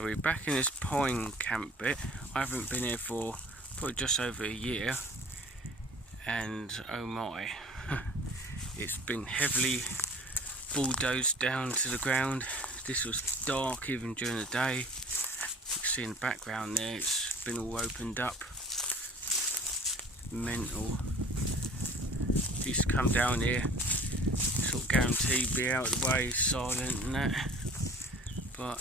So we're back in this pine camp bit. I haven't been here for probably just over a year, and oh my, it's been heavily bulldozed down to the ground. This was dark even during the day. You can see in the background there, it's been all opened up. Mental. Used to come down here, sort of guaranteed be out of the way, silent and that. But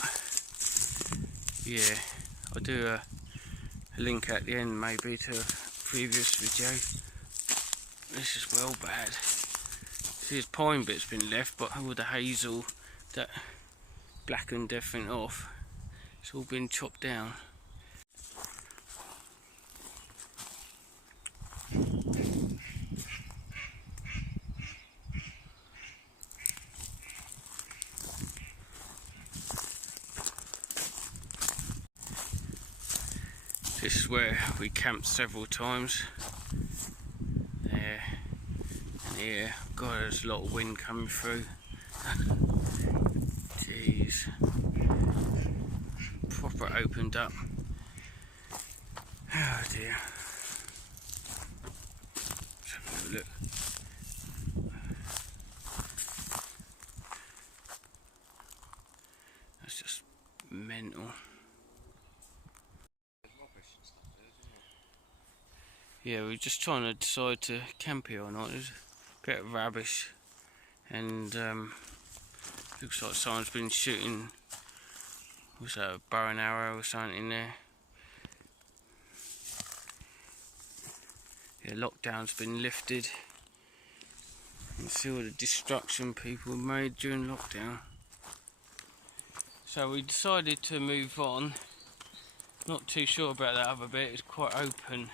yeah, I'll do a link at the end maybe to a previous video. This is well bad. See, this pine bit's been left, but all the hazel that blackened everything off, it's all been chopped down. This is where we camped several times. There and here. God, there's a lot of wind coming through. Jeez. Proper opened up. Oh dear. Let's have a look. That's just mental. Yeah, we're just trying to decide to camp here or not. There's a bit of rubbish, and looks like someone's been shooting, was that a bow and arrow or something in there? Yeah, lockdown's been lifted. You can see all the destruction people made during lockdown. So we decided to move on. Not too sure about that other bit, it's quite open.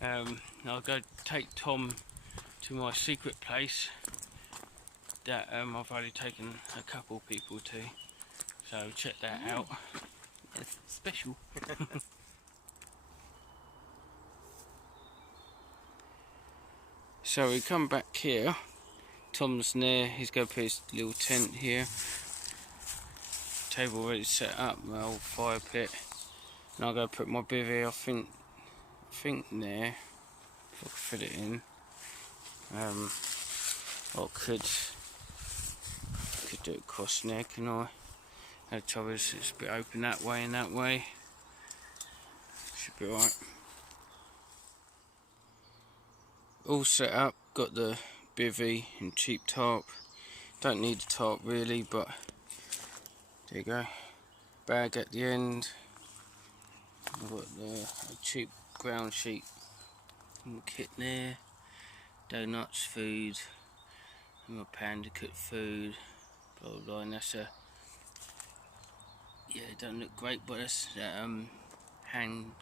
I'll go take Tom to my secret place that I've already taken a couple people to, so check that out. It's special. So we come back here. Tom's near, he's going to put his little tent here. Table already set up, my old fire pit. And I'll go put my bivvy, I think there, if I can fit it in. I could do it across there, can I? The trouble is it's a bit open that way and that way. Should be alright. All set up, got the bivvy and cheap tarp. Don't need a tarp really, but there you go. Bag at the end. I've got a cheap ground sheet kit there, donuts, food, and my panda cooked food, blah blah blah. And that's a, yeah, it don't look great, but that's hand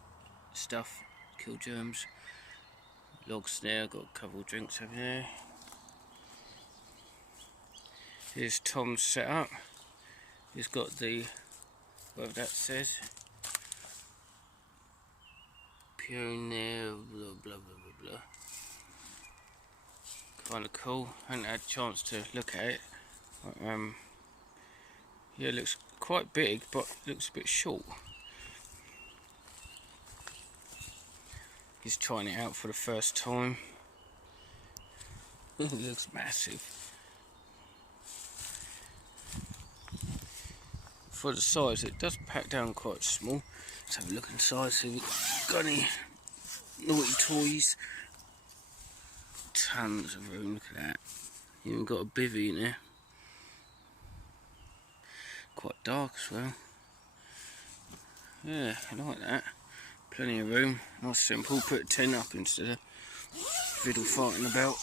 stuff, kill germs. Logs there, got a couple of drinks over there. Here's Tom's setup. He's got the, whatever that says, there, blah blah blah blah blah. Kind of cool. I haven't had a chance to look at it. Yeah, it looks quite big, but looks a bit short. He's trying it out for the first time. It looks massive. For the size, it does pack down quite small. Let's have a look inside, see if we've got any naughty toys. Tons of room, look at that. Even got a bivvy in there. Quite dark as well. Yeah, I like that. Plenty of room. Nice simple, put a tent up instead of fiddle farting about.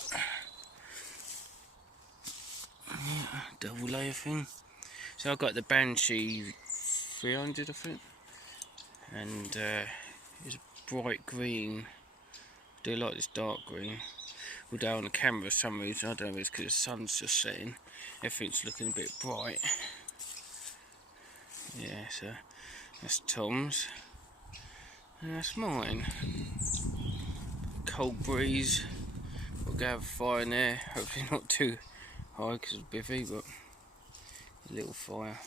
Yeah, double layer thing. So I've got the Banshee 300, I think. And it's a bright green. I do like this dark green. Although on the camera for some reason, I don't know if it's because the sun's just setting, everything's looking a bit bright. Yeah, so that's Tom's. And that's mine. Cold breeze. We'll go have a fire in there. Hopefully not too high because of bivvy, but a little fire.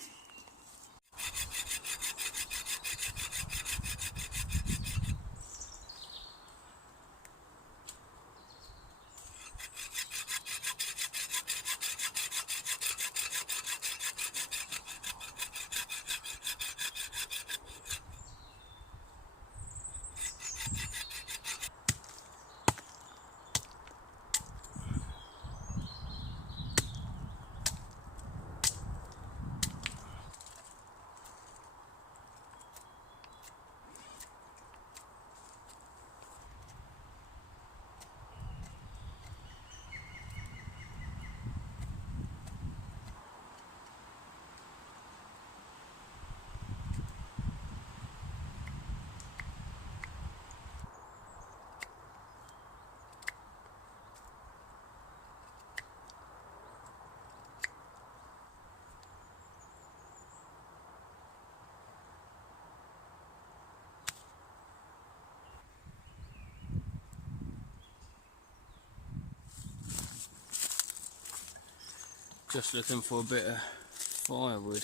Just looking for a bit of firewood.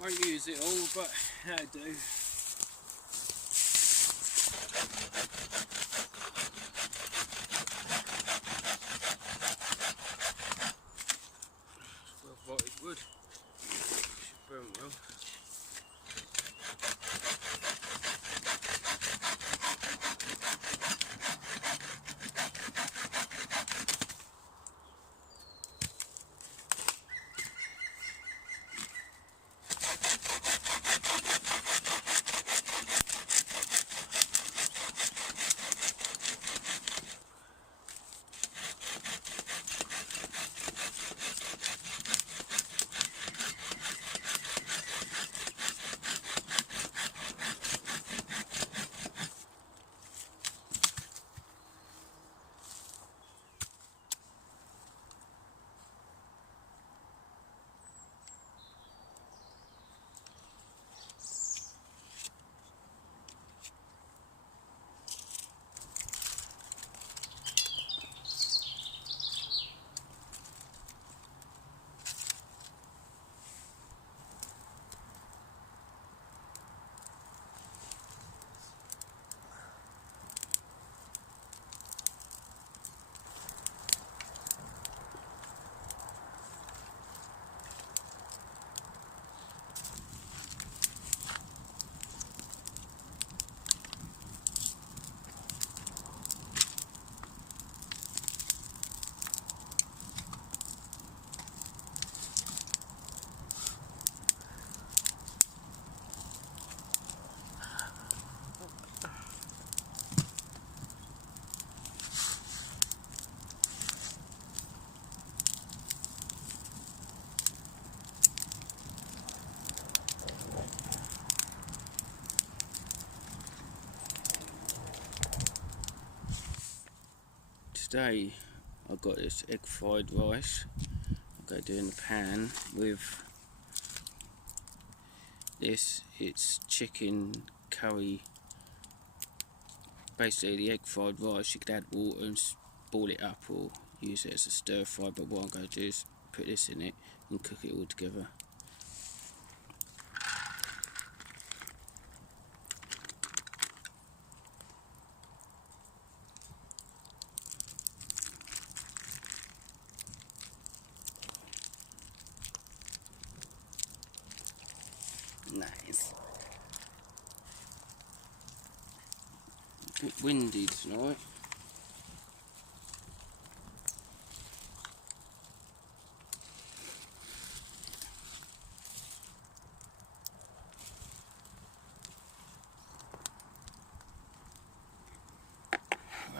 Won't use it all, but that'll do. Well rotted wood. Should burn well. Today I've got this egg fried rice. I'm going to do in the pan with this. It's chicken curry. Basically the egg fried rice, you could add water and boil it up or use it as a stir fry, but what I'm going to do is put this in it and cook it all together. Nice. A bit windy tonight.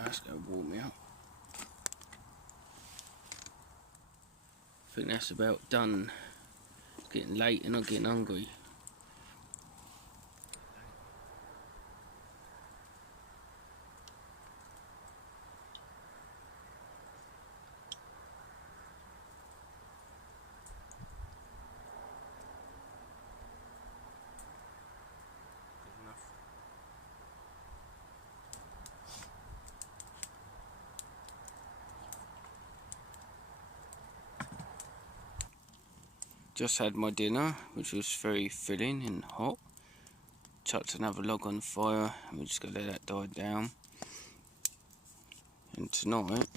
That's going to warm me up. I think that's about done. It's getting late and I'm getting hungry. Just had my dinner, which was very filling and hot. Chucked another log on the fire and we're just going to let that die down. And tonight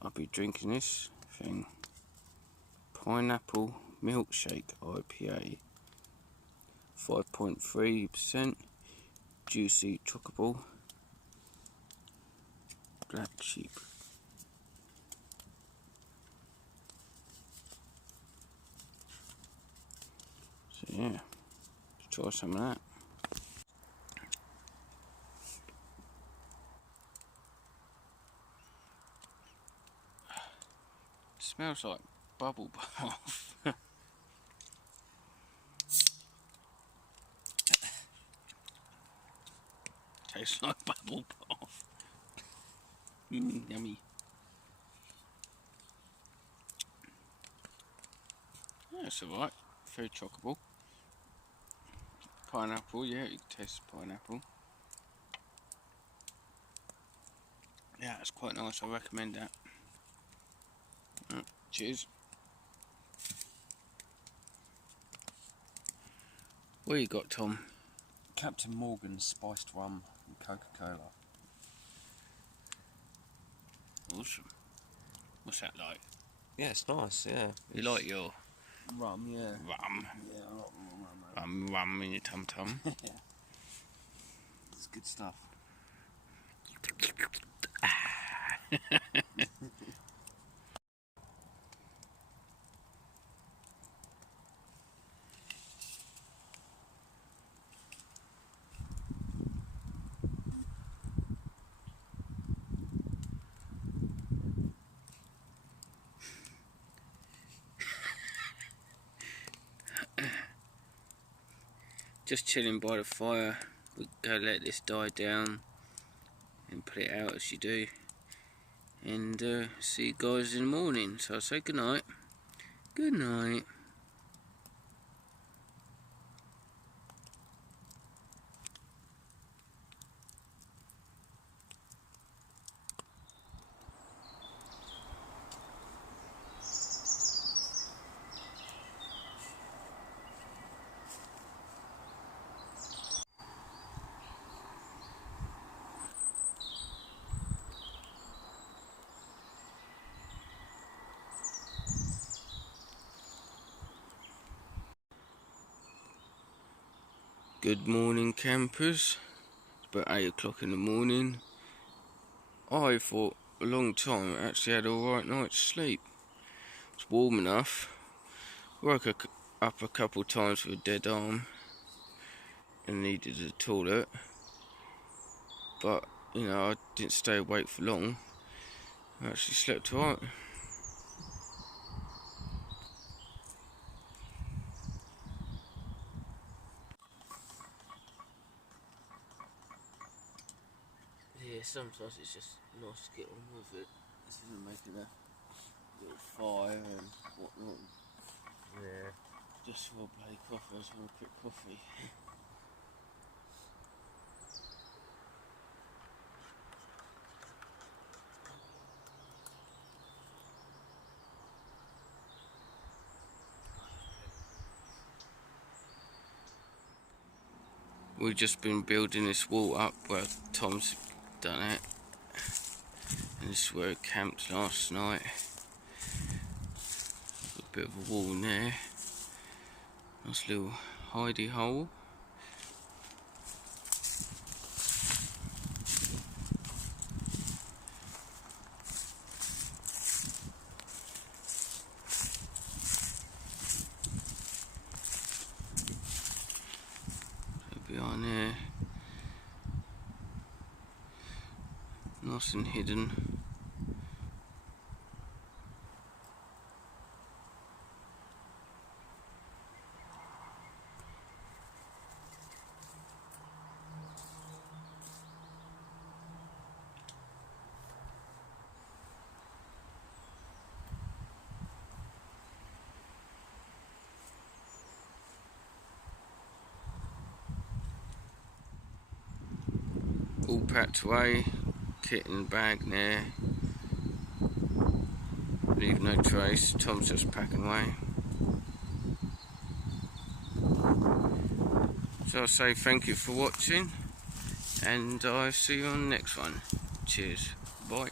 I'll be drinking this thing. Pineapple milkshake IPA. 5.3%. Juicy chocobo. Black sheep. So yeah, let's try some of that. Smells like bubble bath. Tastes like bubble bath. Yummy. That's alright. Very chockable. Pineapple, yeah, you can taste the pineapple. Yeah, it's quite nice. I recommend that. Cheers. What you got, Tom? Captain Morgan's spiced rum and Coca-Cola. Awesome. What's that like? Yeah, it's nice, yeah. You like your rum, yeah. rum? Yeah, I like rum. Rum in your tum-tum. Yeah. It's good stuff. Just chilling by the fire. We go let this die down and put it out as you do. And see you guys in the morning. So I'll say good night. Good night. Good morning, campers. It's about 8 o'clock in the morning. I for a long time actually had a alright night's sleep. It's warm enough. Woke up a couple of times with a dead arm and needed a toilet, but you know, I didn't stay awake for long. I actually slept alright. Yeah, sometimes it's just nice to get on with it. This isn't making a little fire and whatnot. Yeah. Just for a bloody coffee, I just want a quick coffee. We've just been building this wall up where Tom's done it. And this is where it camped last night. A bit of a wall in there. Nice little hidey hole. Behind there, nice and hidden. All packed away, kit and bag there. Leave no trace. Tom's just packing away. So I'll say thank you for watching, and I'll see you on the next one. Cheers. Bye.